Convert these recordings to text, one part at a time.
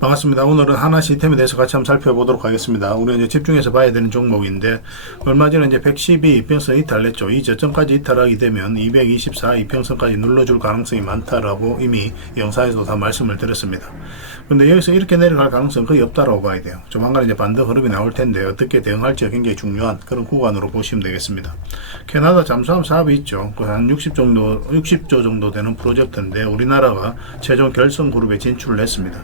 반갑습니다. 오늘은 하나 시스템에 대해서 같이 한번 살펴보도록 하겠습니다. 우리는 이제 집중해서 봐야 되는 종목인데, 얼마 전에 이제 112 이평선 이탈했죠. 이 저점까지 이탈하게 되면 224 이평선까지 눌러줄 가능성이 많다라고 이미 영상에서도 다 말씀을 드렸습니다. 근데 여기서 이렇게 내려갈 가능성은 거의 없다라고 봐야 돼요. 조만간 이제 반등 흐름이 나올 텐데 어떻게 대응할지가 굉장히 중요한 그런 구간으로 보시면 되겠습니다. 캐나다 잠수함 사업이 있죠. 한 60조 정도 되는 프로젝트인데 우리나라가 최종 결선 그룹에 진출을 했습니다.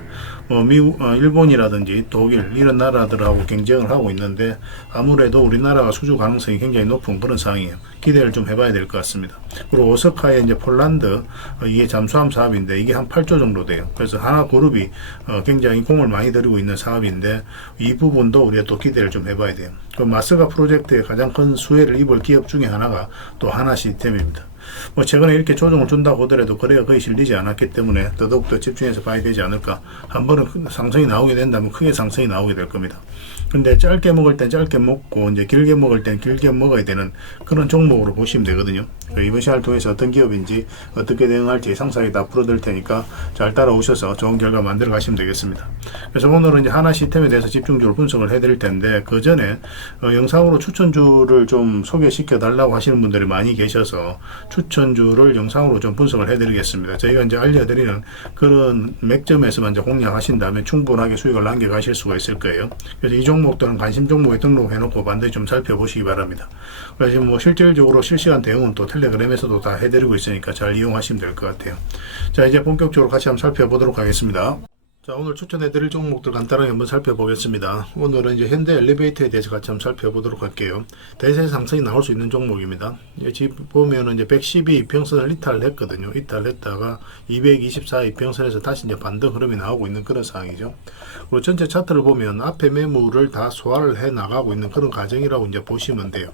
일본이라든지 독일 이런 나라들하고 경쟁을 하고 있는데 아무래도 우리나라가 수주 가능성이 굉장히 높은 그런 상황이에요. 기대를 좀 해봐야 될 것 같습니다. 그리고 오사카에 이제 폴란드 이게 잠수함 사업인데 이게 한 8조 정도 돼요. 그래서 하나 그룹이 굉장히 공을 많이 들이고 있는 사업인데 이 부분도 우리가 또 기대를 좀 해봐야 돼요. 그 마스가 프로젝트의 가장 큰 수혜를 입을 기업 중에 하나가 또 하나 시스템입니다. 최근에 이렇게 조정을 준다고 하더라도 거래가 거의 실리지 않았기 때문에 더더욱더 집중해서 봐야 되지 않을까. 한 번은 상승이 나오게 된다면 크게 상승이 나오게 될 겁니다. 근데 짧게 먹을 땐 짧게 먹고 이제 길게 먹을 땐 길게 먹어야 되는 그런 종목으로 보시면 되거든요. 이번 시간을 통해서 어떤 기업인지 어떻게 대응할지 상세하게 다 풀어드릴 테니까 잘 따라오셔서 좋은 결과 만들어 가시면 되겠습니다. 그래서 오늘은 이제 하나 시스템에 대해서 집중적으로 분석을 해드릴 텐데 그 전에 영상으로 추천주를 좀 소개시켜 달라고 하시는 분들이 많이 계셔서 추천주를 영상으로 좀 분석을 해드리겠습니다. 저희가 이제 알려드리는 그런 맥점에서만 이제 공략하신다면 충분하게 수익을 남겨가실 수가 있을 거예요. 그래서 이 종목들은 관심 종목에 등록해놓고 반드시 좀 살펴보시기 바랍니다. 그래서 실질적으로 실시간 대응은 또 텔레그램에서도 다 해드리고 있으니까 잘 이용하시면 될 것 같아요. 자, 이제 본격적으로 같이 한번 살펴보도록 하겠습니다. 자, 오늘 추천해드릴 종목들 간단하게 한번 살펴보겠습니다. 오늘은 이제 현대 엘리베이터에 대해서 같이 한번 살펴보도록 할게요. 대세 상승이 나올 수 있는 종목입니다. 지금 보면은 이제 112 이평선을 이탈했거든요. 이탈했다가 224 이평선에서 다시 이제 반등 흐름이 나오고 있는 그런 상황이죠. 그리고 전체 차트를 보면 앞에 매물을 다 소화를 해 나가고 있는 그런 과정이라고 이제 보시면 돼요.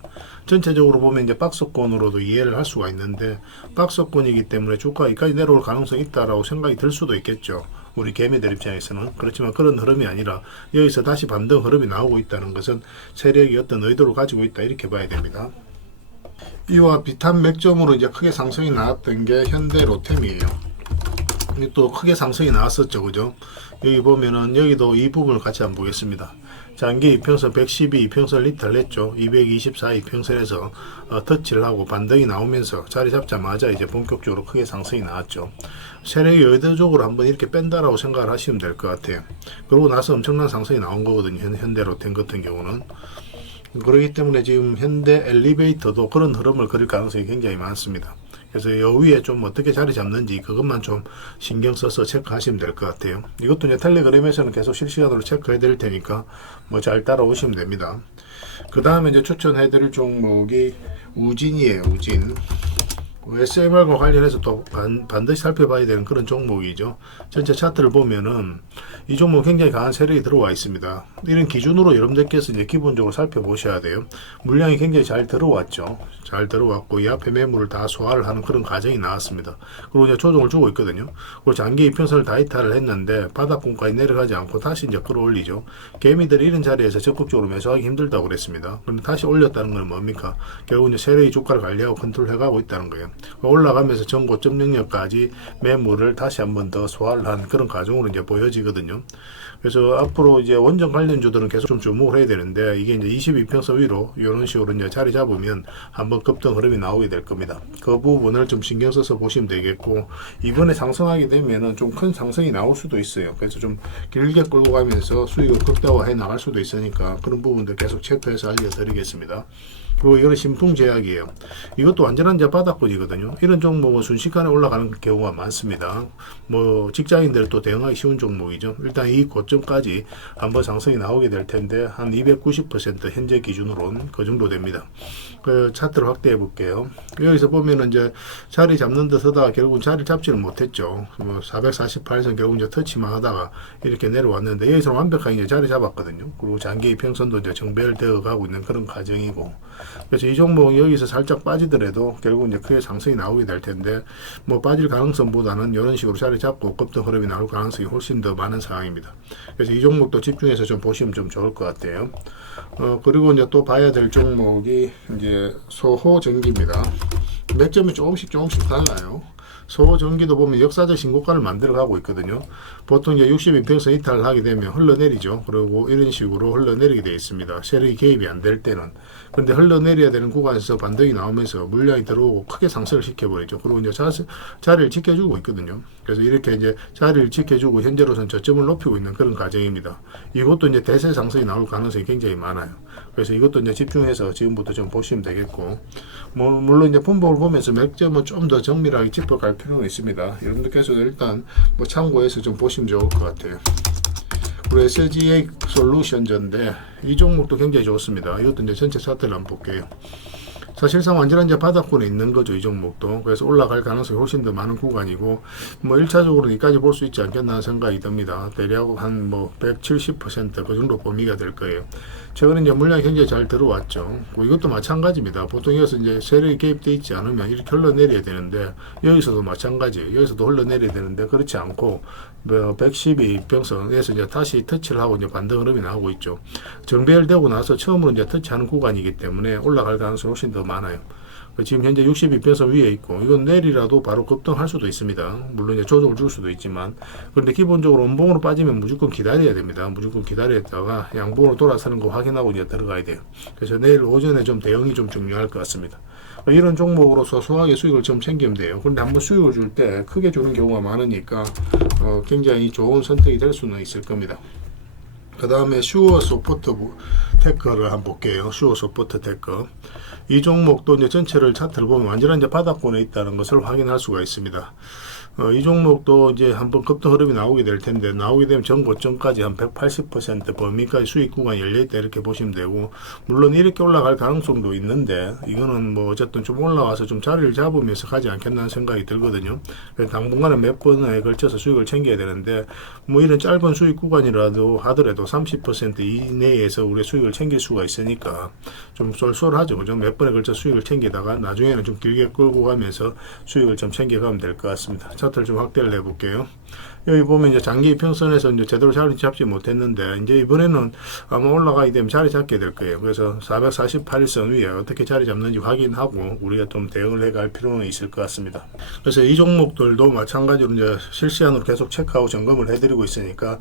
전체적으로 보면 이제 박스권으로도 이해를 할 수가 있는데 박스권이기 때문에 주가가 여기까지 내려올 가능성이 있다라고 생각이 들 수도 있겠죠. 우리 개미들 입장에서는. 그렇지만 그런 흐름이 아니라 여기서 다시 반등 흐름이 나오고 있다는 것은 세력이 어떤 의도를 가지고 있다 이렇게 봐야 됩니다. 이와 비슷한 맥점으로 이제 크게 상승이 나왔던 게 현대 로템이에요. 또 크게 상승이 나왔었죠, 그죠? 여기 보면은 여기도 이 부분을 같이 한번 보겠습니다. 장기 이평선 112 이평선을 이탈했죠. 224 이평선에서 터치를 하고 반등이 나오면서 자리 잡자마자 이제 본격적으로 크게 상승이 나왔죠. 세력이 의도적으로 한번 이렇게 뺀다라고 생각을 하시면 될 것 같아요. 그러고 나서 엄청난 상승이 나온 거거든요. 현대로템 같은 경우는. 그렇기 때문에 지금 현대 엘리베이터도 그런 흐름을 그릴 가능성이 굉장히 많습니다. 그래서 여 위에 좀 어떻게 자리 잡는지 그것만 좀 신경 써서 체크하시면 될 것 같아요. 이것도 이제 텔레그램에서는 계속 실시간으로 체크해 드릴 테니까 잘 따라오시면 됩니다. 그 다음에 이제 추천해 드릴 종목이 우진이에요. 우진. SMR과 관련해서 또 반드시 살펴봐야 되는 그런 종목이죠. 전체 차트를 보면은 이 종목 굉장히 강한 세력이 들어와 있습니다. 이런 기준으로 여러분들께서 이제 기본적으로 살펴보셔야 돼요. 물량이 굉장히 잘 들어왔죠. 잘 들어왔고 이 앞에 매물을 다 소화를 하는 그런 과정이 나왔습니다. 그리고 이제 조정을 주고 있거든요. 그리고 장기 이평선을 다 이탈을 했는데 바닥권까지 내려가지 않고 다시 이제 끌어올리죠. 개미들이 이런 자리에서 적극적으로 매수하기 힘들다고 그랬습니다. 그런데 다시 올렸다는 건 뭡니까? 결국 이제 세력이 주가를 관리하고 컨트롤해가고 있다는 거예요. 올라가면서 전고점 영역까지 매물을 다시 한번 더 소화를 하는 그런 과정으로 이제 보여지거든요. 그래서 앞으로 이제 원전 관련주들은 계속 좀 주목을 해야 되는데 이게 이제 22평선 위로 이런 식으로 이제 자리 잡으면 한번 급등 흐름이 나오게 될 겁니다. 그 부분을 좀 신경 써서 보시면 되겠고 이번에 상승하게 되면은 좀 큰 상승이 나올 수도 있어요. 그래서 좀 길게 끌고 가면서 수익을 극대화해 나갈 수도 있으니까 그런 부분들 계속 체크해서 알려드리겠습니다. 그리고 이거는 신풍제약이에요. 이것도 완전한 이제 바닥권이거든요. 이런 종목은 순식간에 올라가는 경우가 많습니다. 직장인들도 대응하기 쉬운 종목이죠. 일단 이 고점까지 한번 상승이 나오게 될 텐데 한 290% 현재 기준으로는 그 정도 됩니다. 그 차트를 확대해 볼게요. 여기서 보면은 이제 자리 잡는 듯 하다가 결국은 자리 잡지는 못했죠. 448선 결국 이제 터치만 하다가 이렇게 내려왔는데 여기서 완벽하게 이제 자리 잡았거든요. 그리고 장기 이평선도 이제 정배되어 가고 있는 그런 과정이고. 그래서 이 종목 여기서 살짝 빠지더라도 결국 이제 크게 상승이 나오게 될 텐데 빠질 가능성보다는 이런 식으로 자리 잡고 급등 흐름이 나올 가능성이 훨씬 더 많은 상황입니다. 그래서 이 종목도 집중해서 좀 보시면 좀 좋을 것 같아요. 그리고 이제 또 봐야 될 종목이 이제 소호전기입니다. 맥점이 조금씩 달라요. 소전기도 보면 역사적 신고가를 만들어 가고 있거든요. 보통 이제 62평선 이탈을 하게 되면 흘러내리죠. 그리고 이런 식으로 흘러내리게 되어 있습니다. 세력이 개입이 안 될 때는. 그런데 흘러내려야 되는 구간에서 반등이 나오면서 물량이 들어오고 크게 상승을 시켜버리죠. 그리고 이제 자리를 지켜주고 있거든요. 그래서 이렇게 이제 자리를 지켜주고 현재로서는 저점을 높이고 있는 그런 과정입니다. 이것도 이제 대세 상승이 나올 가능성이 굉장히 많아요. 그래서 이것도 이제 집중해서 지금부터 좀 보시면 되겠고, 물론 이제 분봉을 보면서 몇 점은 좀 더 정밀하게 짚어갈 필요는 있습니다. 여러분들께서는 일단 참고해서 좀 보시면 좋을 것 같아요. 그리고 SGA 솔루션전인데 이 종목도 굉장히 좋습니다. 이것도 이제 전체 차트를 한번 볼게요. 사실상 완전한 이제 바닥권에 있는 거죠, 이 종목도. 그래서 올라갈 가능성이 훨씬 더 많은 구간이고, 1차적으로는 이까지 볼 수 있지 않겠나 하는 생각이 듭니다. 대략 한 170% 그 정도 범위가 될 거예요. 최근에 이제 물량이 굉장히 잘 들어왔죠. 이것도 마찬가지입니다. 보통 여기서 이제 세력이 개입되어 있지 않으면 이렇게 흘러내려야 되는데, 여기서도 마찬가지예요. 여기서도 흘러내려야 되는데, 그렇지 않고, 112평선에서 이제 다시 터치를 하고 이제 반등 흐름이 나오고 있죠. 정배열되고 나서 처음으로 이제 터치하는 구간이기 때문에 올라갈 가능성이 훨씬 더 많아요. 지금 현재 62평선 위에 있고, 이건 내리라도 바로 급등할 수도 있습니다. 물론 이제 조정을 줄 수도 있지만, 그런데 기본적으로 음봉으로 빠지면 무조건 기다려야 됩니다. 무조건 기다렸다가 양봉으로 돌아서는 거 확인하고 이제 들어가야 돼요. 그래서 내일 오전에 좀 대응이 좀 중요할 것 같습니다. 이런 종목으로서 소소하게 수익을 좀 챙기면 돼요. 그런데 한번 수익을 줄 때 크게 주는 경우가 많으니까 굉장히 좋은 선택이 될 수는 있을 겁니다. 그 다음에 슈어 소프트 테크를 한번 볼게요. 슈어 소프트 테크. 이 종목도 이제 전체를 차트를 보면 완전한 이제 바닥권에 있다는 것을 확인할 수가 있습니다. 이 종목도 이제 한번 급등 흐름이 나오게 될 텐데, 나오게 되면 전 고점까지 한 180% 범위까지 수익 구간이 열려있다 이렇게 보시면 되고, 물론 이렇게 올라갈 가능성도 있는데, 이거는 어쨌든 좀 올라와서 좀 자리를 잡으면서 가지 않겠나 하는 생각이 들거든요. 당분간은 몇 번에 걸쳐서 수익을 챙겨야 되는데, 이런 짧은 수익 구간이라도 하더라도 30% 이내에서 우리 수익을 챙길 수가 있으니까 좀 쏠쏠하죠. 그죠? 몇 번에 걸쳐 수익을 챙기다가 나중에는 좀 길게 끌고 가면서 수익을 좀 챙겨가면 될 것 같습니다. 차트를 좀 확대를 해볼게요. 여기 보면 이제 장기 평선에서 이제 제대로 자리 잡지 못했는데, 이제 이번에는 아마 올라가게 되면 자리 잡게 될 거예요. 그래서 448선 위에 어떻게 자리 잡는지 확인하고 우리가 좀 대응을 해갈 필요는 있을 것 같습니다. 그래서 이 종목들도 마찬가지로 이제 실시간으로 계속 체크하고 점검을 해드리고 있으니까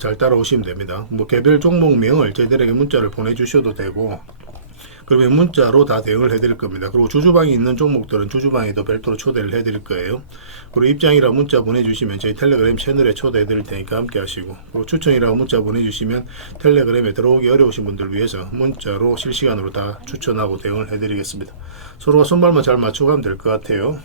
잘 따라오시면 됩니다. 개별 종목명을 저희들에게 문자를 보내주셔도 되고, 그러면 문자로 다 대응을 해드릴 겁니다. 그리고 주주방이 있는 종목들은 주주방에도 별도로 초대를 해드릴 거예요. 그리고 입장이라고 문자 보내주시면 저희 텔레그램 채널에 초대해드릴 테니까 함께 하시고, 그리고 추천이라고 문자 보내주시면 텔레그램에 들어오기 어려우신 분들을 위해서 문자로 실시간으로 다 추천하고 대응을 해드리겠습니다. 서로가 손발만 잘 맞추고 가면 될 것 같아요.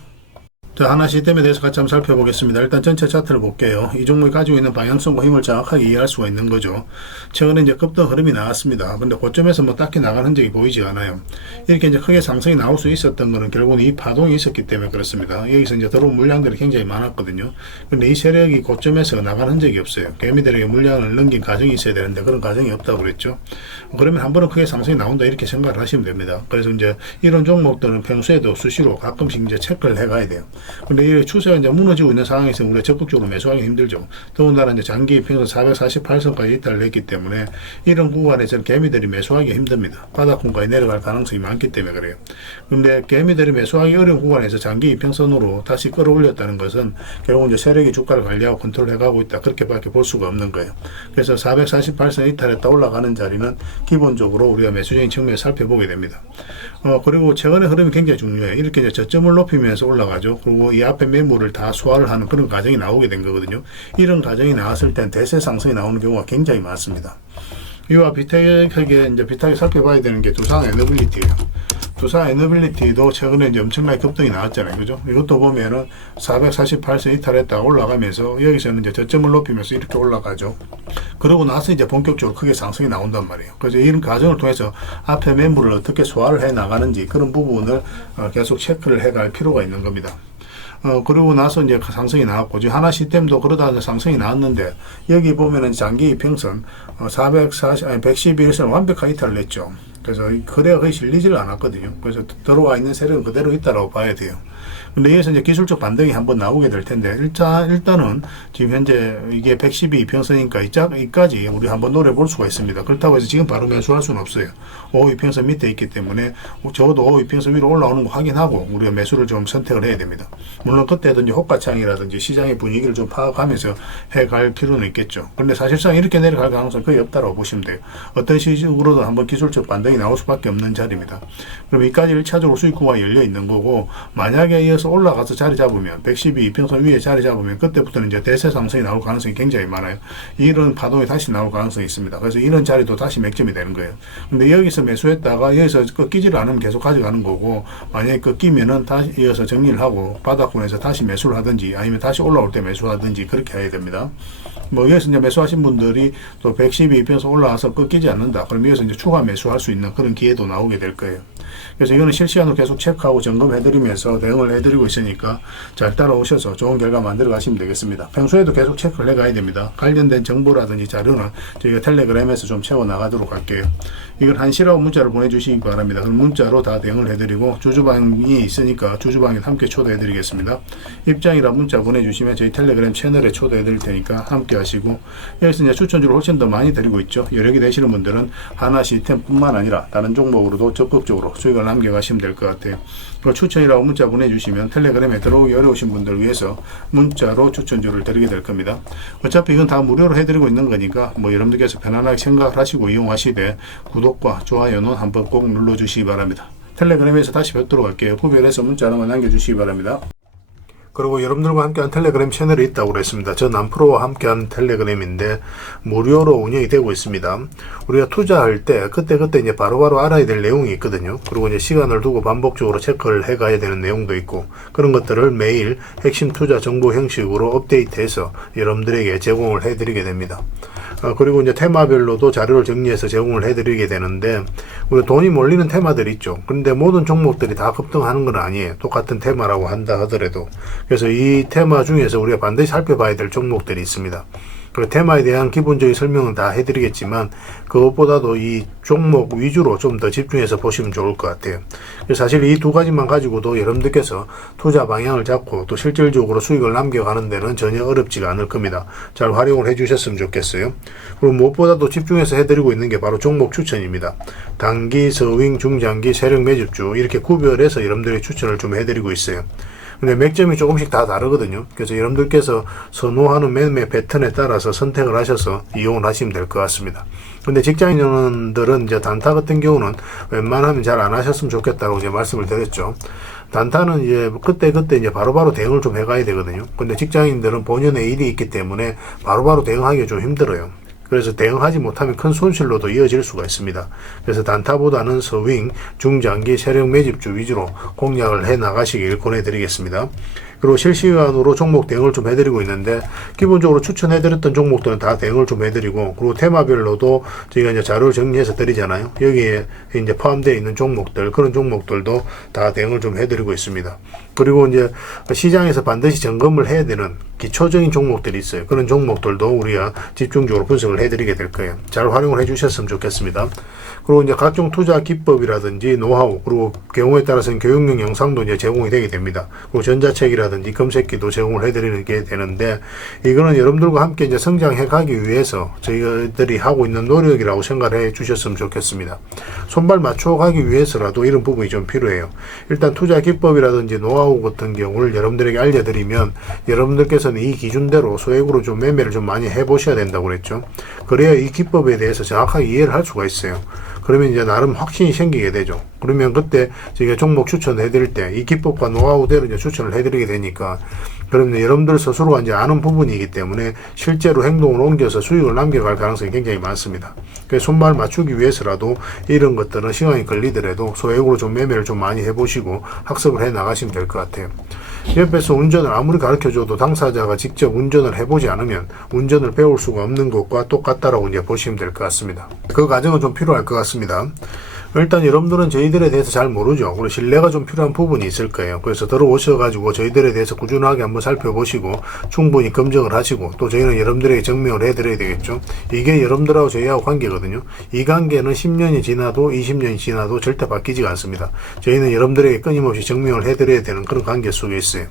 자, 하나 시스템에 대해서 같이 한번 살펴보겠습니다. 일단 전체 차트를 볼게요. 이 종목이 가지고 있는 방향성과 힘을 정확하게 이해할 수가 있는 거죠. 최근에 이제 급등 흐름이 나왔습니다. 근데 고점에서 딱히 나간 흔적이 보이지 않아요. 이렇게 이제 크게 상승이 나올 수 있었던 거는 결국은 이 파동이 있었기 때문에 그렇습니다. 여기서 이제 들어온 물량들이 굉장히 많았거든요. 근데 이 세력이 고점에서 나간 흔적이 없어요. 개미들에게 물량을 넘긴 과정이 있어야 되는데 그런 과정이 없다고 그랬죠. 그러면 한 번은 크게 상승이 나온다 이렇게 생각을 하시면 됩니다. 그래서 이제 이런 종목들은 평소에도 수시로 가끔씩 이제 체크를 해가야 돼요. 근데 이 추세가 이제 무너지고 있는 상황에서 우리가 적극적으로 매수하기 힘들죠. 더군다나 이제 장기 평선 448선까지 이탈을 했기 때문에 이런 구간에서는 개미들이 매수하기 힘듭니다. 바닥권까지 내려갈 가능성이 많기 때문에 그래요. 근데 개미들이 매수하기 어려운 구간에서 장기 이평선으로 다시 끌어올렸다는 것은 결국 이제 세력이 주가를 관리하고 컨트롤해 가고 있다. 그렇게밖에 볼 수가 없는 거예요. 그래서 448선 이탈했다 올라가는 자리는 기본적으로 우리가 매수적인 측면을 살펴보게 됩니다. 그리고 최근의 흐름이 굉장히 중요해요. 이렇게 이제 저점을 높이면서 올라가죠. 그리고 이 앞에 매물을 다 소화를 하는 그런 과정이 나오게 된 거거든요. 이런 과정이 나왔을 땐 대세 상승이 나오는 경우가 굉장히 많습니다. 이와 비슷하게 이제 비슷하게 살펴봐야 되는 게 두산 에너빌리티예요. 두산 에너빌리티도 최근에 이제 엄청나게 급등이 나왔잖아요. 그죠? 이것도 보면은 448선 이탈했다가 올라가면서 여기서는 이제 저점을 높이면서 이렇게 올라가죠. 그러고 나서 이제 본격적으로 크게 상승이 나온단 말이에요. 그래서 이런 과정을 통해서 앞에 매물을 어떻게 소화를 해 나가는지 그런 부분을 계속 체크를 해갈 필요가 있는 겁니다. 그러고 나서 이제 상승이 나왔고, 지금 하나 시스템도 그러다 상승이 나왔는데, 여기 보면은 장기 이평선, 111선 완벽한 이탈을 했죠. 그래서 거래가 거의 실리지를 않았거든요. 그래서 들어와 있는 세력은 그대로 있다라고 봐야 돼요. 근데 여기서 이제 기술적 반등이 한번 나오게 될 텐데, 일단은 지금 현재 이게 112 이평선이니까 이까지 우리 한번 노려볼 수가 있습니다. 그렇다고 해서 지금 바로 매수할 수는 없어요. 5 이평선 밑에 있기 때문에 적어도 5 이평선 위로 올라오는 거 확인하고 우리가 매수를 좀 선택을 해야 됩니다. 물론 그때도 이제 호가창이라든지 시장의 분위기를 좀 파악하면서 해갈 필요는 있겠죠. 근데 사실상 이렇게 내려갈 가능성이 거의 없다고 보시면 돼요. 어떤 식으로든 한번 기술적 반등이 나올 수밖에 없는 자리입니다. 그럼 이까지 1차적으로 수익구가 열려 있는 거고, 만약에 이어서 올라가서 자리 잡으면 112 이평선 위에 자리 잡으면 그때부터는 이제 대세 상승이 나올 가능성이 굉장히 많아요. 이런 파동이 다시 나올 가능성이 있습니다. 그래서 이런 자리도 다시 맥점이 되는 거예요. 근데 여기서 매수했다가 여기서 꺾이지를 않으면 계속 가져가는 거고, 만약에 꺾이면은 다시 이어서 정리를 하고 바닥권에서 다시 매수를 하든지 아니면 다시 올라올 때 매수하든지 그렇게 해야 됩니다. 뭐 여기서 이제 매수하신 분들이 또 112 이평선 올라와서 꺾이지 않는다. 그럼 여기서 이제 추가 매수할 수 있는 그런 기회도 나오게 될 거예요. 그래서 이거는 실시간으로 계속 체크하고 점검해드리면서 대응을 해드리고 있으니까 잘 따라오셔서 좋은 결과 만들어 가시면 되겠습니다. 평소에도 계속 체크를 해가야 됩니다. 관련된 정보라든지 자료는 저희가 텔레그램에서 좀 채워 나가도록 할게요. 이걸 한시라고 문자를 보내주시기 바랍니다. 그럼 문자로 다 대응을 해드리고, 주주방이 있으니까 주주방에 함께 초대해드리겠습니다. 입장이라 문자 보내주시면 저희 텔레그램 채널에 초대해드릴 테니까 함께 하시고, 여기서 이제 추천주를 훨씬 더 많이 드리고 있죠. 여력이 되시는 분들은 하나 시스템뿐만 아니라 다른 종목으로도 적극적으로 수익을 남겨가시면 될 것 같아요. 그 추천이라고 문자 보내주시면 텔레그램에 들어오기 어려우신 분들 위해서 문자로 추천주를 드리게 될 겁니다. 어차피 이건 다 무료로 해드리고 있는 거니까 뭐 여러분들께서 편안하게 생각을 하시고 이용하시되 구독과 좋아요는 한번 꼭 눌러주시기 바랍니다. 텔레그램에서 다시 뵙도록 할게요. 구별해서 문자 하나만 남겨주시기 바랍니다. 그리고 여러분들과 함께한 텔레그램 채널이 있다고 그랬습니다. 저 남프로와 함께한 텔레그램인데 무료로 운영이 되고 있습니다. 우리가 투자할 때 그때 이제 바로바로 알아야 될 내용이 있거든요. 그리고 이제 시간을 두고 반복적으로 체크를 해가야 되는 내용도 있고, 그런 것들을 매일 핵심 투자 정보 형식으로 업데이트해서 여러분들에게 제공을 해드리게 됩니다. 그리고 이제 테마별로도 자료를 정리해서 제공을 해드리게 되는데, 우리 돈이 몰리는 테마들이 있죠. 그런데 모든 종목들이 다 급등하는 건 아니에요. 똑같은 테마라고 한다 하더라도. 그래서 이 테마 중에서 우리가 반드시 살펴봐야 될 종목들이 있습니다. 그 테마에 대한 기본적인 설명은 다 해드리겠지만, 그것보다도 이 종목 위주로 좀 더 집중해서 보시면 좋을 것 같아요. 사실 이 두 가지만 가지고도 여러분들께서 투자 방향을 잡고 또 실질적으로 수익을 남겨가는 데는 전혀 어렵지가 않을 겁니다. 잘 활용을 해주셨으면 좋겠어요. 그리고 무엇보다도 집중해서 해드리고 있는 게 바로 종목 추천입니다. 단기, 서윙, 중장기, 세력 매집주 이렇게 구별해서 여러분들이 추천을 좀 해드리고 있어요. 근데 맥점이 조금씩 다 다르거든요. 그래서 여러분들께서 선호하는 매매 패턴에 따라서 선택을 하셔서 이용을 하시면 될 것 같습니다. 근데 직장인들은 이제 단타 같은 경우는 웬만하면 잘 안 하셨으면 좋겠다고 이제 말씀을 드렸죠. 단타는 이제 그때 이제 바로바로 대응을 좀 해가야 되거든요. 근데 직장인들은 본연의 일이 있기 때문에 바로바로 대응하기가 좀 힘들어요. 그래서 대응하지 못하면 큰 손실로도 이어질 수가 있습니다. 그래서 단타보다는 서윙, 중장기, 세력 매집주 위주로 공략을 해 나가시길 권해드리겠습니다. 그리고 실시간으로 종목 대응을 좀 해드리고 있는데, 기본적으로 추천해드렸던 종목들은 다 대응을 좀 해드리고, 그리고 테마별로도 저희가 이제 자료를 정리해서 드리잖아요. 여기에 이제 포함되어 있는 종목들, 그런 종목들도 다 대응을 좀 해드리고 있습니다. 그리고 이제 시장에서 반드시 점검을 해야 되는 기초적인 종목들이 있어요. 그런 종목들도 우리가 집중적으로 분석을 해드리게 될 거예요. 잘 활용을 해주셨으면 좋겠습니다. 그리고 이제 각종 투자 기법이라든지 노하우, 그리고 경우에 따라서는 교육용 영상도 이제 제공이 되게 됩니다. 그리고 전자책이라든지 검색기도 제공을 해드리는 게 되는데, 이거는 여러분들과 함께 이제 성장해 가기 위해서 저희들이 하고 있는 노력이라고 생각해 주셨으면 좋겠습니다. 손발 맞춰 가기 위해서라도 이런 부분이 좀 필요해요. 일단 투자 기법이라든지 노하우 같은 경우를 여러분들에게 알려드리면, 여러분들께서는 이 기준대로 소액으로 좀 매매를 좀 많이 해보셔야 된다고 그랬죠. 그래야 이 기법에 대해서 정확하게 이해를 할 수가 있어요. 그러면 이제 나름 확신이 생기게 되죠. 그러면 그때 저희가 종목 추천해 드릴 때 이 기법과 노하우대로 이제 추천을 해 드리게 되니까, 그러면 여러분들 스스로가 이제 아는 부분이기 때문에 실제로 행동을 옮겨서 수익을 남겨갈 가능성이 굉장히 많습니다. 그래서 손발 맞추기 위해서라도 이런 것들은 시간이 걸리더라도 소액으로 좀 매매를 좀 많이 해보시고 학습을 해 나가시면 될 것 같아요. 옆에서 운전을 아무리 가르쳐줘도 당사자가 직접 운전을 해보지 않으면 운전을 배울 수가 없는 것과 똑같다라고 이제 보시면 될 것 같습니다. 그 과정은 좀 필요할 것 같습니다. 일단 여러분들은 저희들에 대해서 잘 모르죠. 그리고 신뢰가 좀 필요한 부분이 있을 거예요. 그래서 들어오셔가지고 저희들에 대해서 꾸준하게 한번 살펴보시고 충분히 검증을 하시고 또 저희는 여러분들에게 증명을 해드려야 되겠죠. 이게 여러분들하고 저희하고 관계거든요. 이 관계는 10년이 지나도 20년이 지나도 절대 바뀌지가 않습니다. 저희는 여러분들에게 끊임없이 증명을 해드려야 되는 그런 관계 속에 있어요.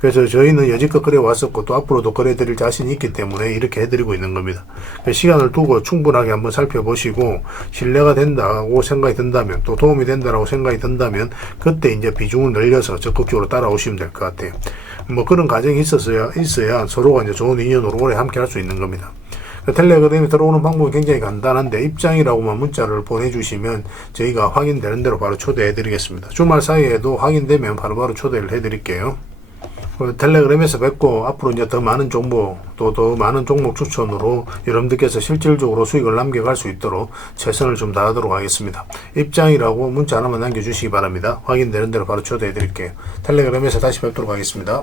그래서 저희는 여지껏 그래 왔었고 또 앞으로도 그래 드릴 자신이 있기 때문에 이렇게 해드리고 있는 겁니다. 시간을 두고 충분하게 한번 살펴보시고 신뢰가 된다고 생각이 든다면 또 도움이 된다고 생각이 든다면 그때 이제 비중을 늘려서 적극적으로 따라오시면 될 것 같아요. 뭐 그런 과정이 있어야 서로가 이제 좋은 인연으로 오래 함께 할 수 있는 겁니다. 텔레그램에 들어오는 방법이 굉장히 간단한데 입장이라고만 문자를 보내주시면 저희가 확인되는 대로 바로 초대해 드리겠습니다. 주말 사이에도 확인되면 바로바로 초대를 해 드릴게요. 텔레그램에서 뵙고 앞으로 이제 더 많은 정보 또 더 많은 종목 추천으로 여러분들께서 실질적으로 수익을 남겨갈 수 있도록 최선을 좀 다하도록 하겠습니다. 입장이라고 문자 하나만 남겨주시기 바랍니다. 확인되는 대로 바로 초대해 드릴게요. 텔레그램에서 다시 뵙도록 하겠습니다.